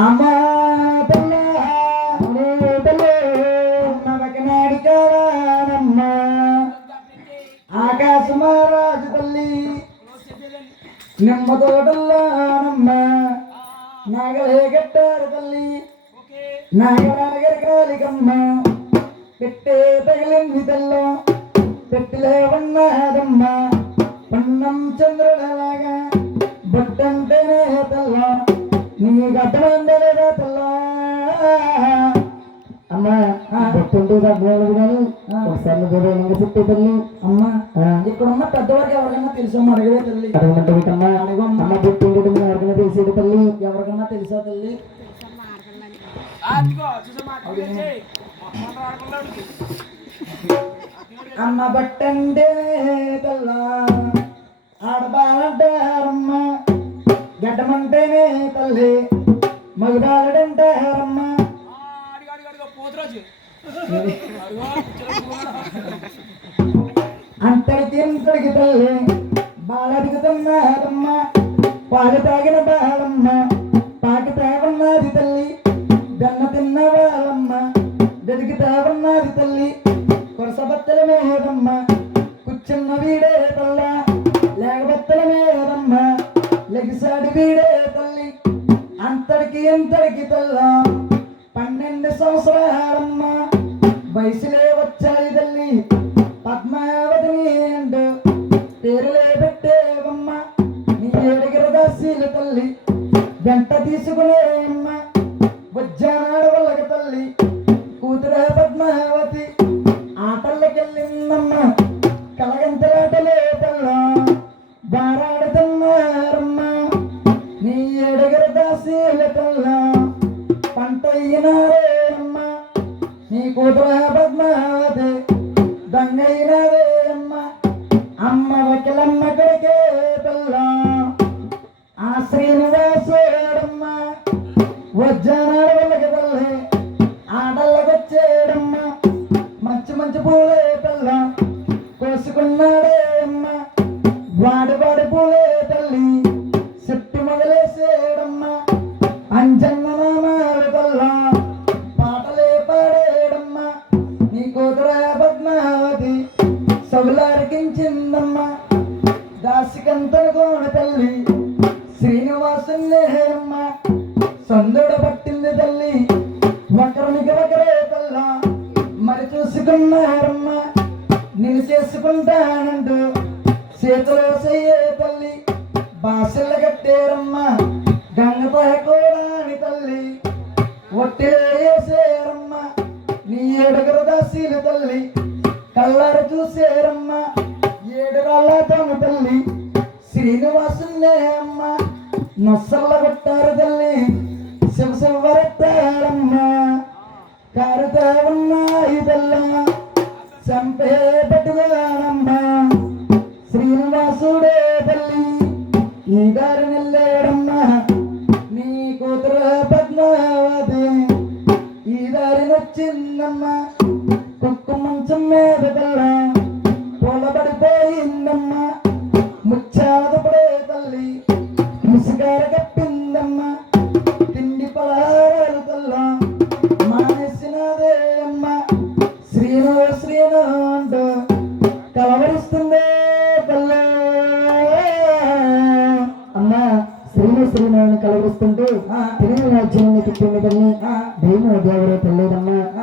అమ్మా తల్ల నీ తల్లి నవకనాడి కావాలమ్మ తల్లి నిమ్మ. తోటల్లానమ్మ నాగలే కట్టారు తల్లి. ఓకే నాగరానగరి కాలికమ్మ పెట్టే తగిలింది తెల్ల పెట్టిలే ఉన్నదమ్మ పన్నం చంద్రుడలాగా బొట్టంటేనే తెల్ల నీ గడ్డమందలేదా తెల్ల. అమ్మ బొట్టుంటే తగ్గలేదు కానీ ఒకసారి నువ్వు చెప్పే తల్లి. అమ్మ ఇక్కడున్న పెద్దవారికి ఎవరికైనా తెలుసమ్మా అడగవే తల్లి. అడగమంటే అమ్మ. ఎవరికైనా తెలిసేది తల్లి? ఎవరికైనా తెలుసా తల్లి? అదిగో చూసా మాట్లాడి ఆడుకున్నాడు అమ్మ బట్టండే తల్ల ఆడబాలంటారమ్మ గడ్డమంటేనే తల్లి మగబాలడంటారమ్మ అడిగా అడిగా అడిగా పోతురాజు అడిగో అంతడికి ఇంతడికి పాలు తాగిన బాలమ్మ. లెగిసాడి వీడే తల్లి. అంతడికి ఇంతడికి తల్ల? పన్నెండు సంవత్సరాలమ్మ. వయసులే వచ్చాయి తల్లి. పద్మావతిని అంటూ పేరులే పెట్టేవమ్మ. నీ ఏడుగిర దాసీలు తల్లి. వెంట తీసుకునే అమ్మ వజ్జానాడు వాళ్ళకి తల్లి. కూతురే పద్మావతి. ఆటల్లకెళ్ళిందమ్మ కలగంతలాటలే తల్ల. బారా వజ్జానాడు వాళ్ళకి తల్లి ఆటల్లకొచ్చేడమ్మ మంచి మంచి పూలే తల్ల కోసుకున్నాడే అమ్మ. వాడి వాడి సందుడ పట్టింది తల్లి ఒకరినికి ఒకరే తల్ల మరి చూసుకున్నారమ్మ నేను చేసుకుంటానంటూ చేతిలో చెయ్యే తల్లి బాసలు కట్టేరమ్మ గంగపై కోడాని తల్లి. ఒట్టేసేరమ్మ నీ ఏడుగురు దాసీలు తల్లి. కళ్ళారు చూసేరమ్మ ఏడు రాళ్ళతోను తల్లి. శ్రీనివాసున్నే అమ్మ నొస్సల్ల కొట్టారు తల్లి. నచ్చిందమ్మ కుక్కు మంచం మీద తల్ల పొలబడిపోయిందమ్మ. ముచ్చాదపడే తల్లి. ముసుగార కప్పిందమ్మ. తిండి పలహారాలు తల్ల. మానేసినదే అమ్మ. శ్రీను శ్రీను అంటూ కలవరిస్తుందే తల్లే. అమ్మ శ్రీను శ్రీను అని కలవరిస్తుంటూ తిరిగి రాజ్యాన్ని తిప్పింది తల్లి. భీమ దేవరే తల్లేదమ్మా.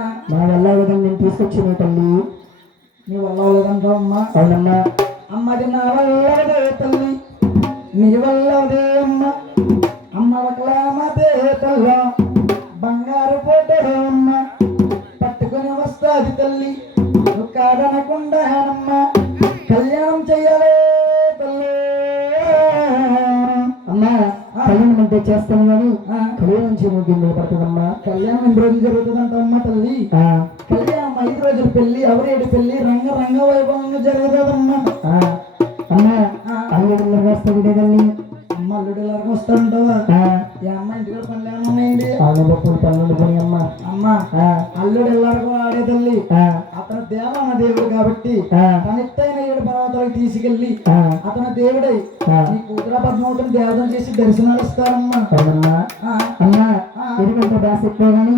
విధంగా నేను తీసుకొచ్చిన తల్లి. నీ వల్ల లేదంటావమ్మా అవునమ్మా. అమ్మది నా వల్లదే తల్లి. నీ వల్లదే అమ్మ. అమ్మ ఒకలామదే తల్ల. బంగారు పోటలో అమ్మ. పట్టుకుని వస్తాది తల్లి. నువ్వు కాదనకుండానమ్మ కళ్యాణం చెయ్యాలే తల్లి. అమ్మా కళ్యాణం అంటే చేస్తాను కానీ కళ్యాణం చేయడం పడుతుందమ్మా కళ్యాణం ఎన్ని రోజులు జరుగుతుందంట అమ్మ తల్లి? పెళ్ళి ఎవరేడు పెళ్ళి రంగ రంగ వైభవంగా జరుగుతుందమ్మా అమ్మా అల్లుడు ఎలాగో వస్తాడంటావా ఈ అమ్మ ఇంటికి పనులు ఏమైనా ఉన్నాయండి? అవును బొప్పులు పనులు పోయి అమ్మ? అమ్మ అల్లుడు ఎలాగో ఆడే తల్లి. అతను దేవాన దేవుడు కాబట్టి తన ఎత్తైన ఏడు పర్వతాలకు తీసుకెళ్ళి అతను దేవుడై నీ కూతుర పద్మావతిని దేవతం చేసి దర్శనాలు ఇస్తారమ్మా. అమ్మా. ఎందుకంటే కానీ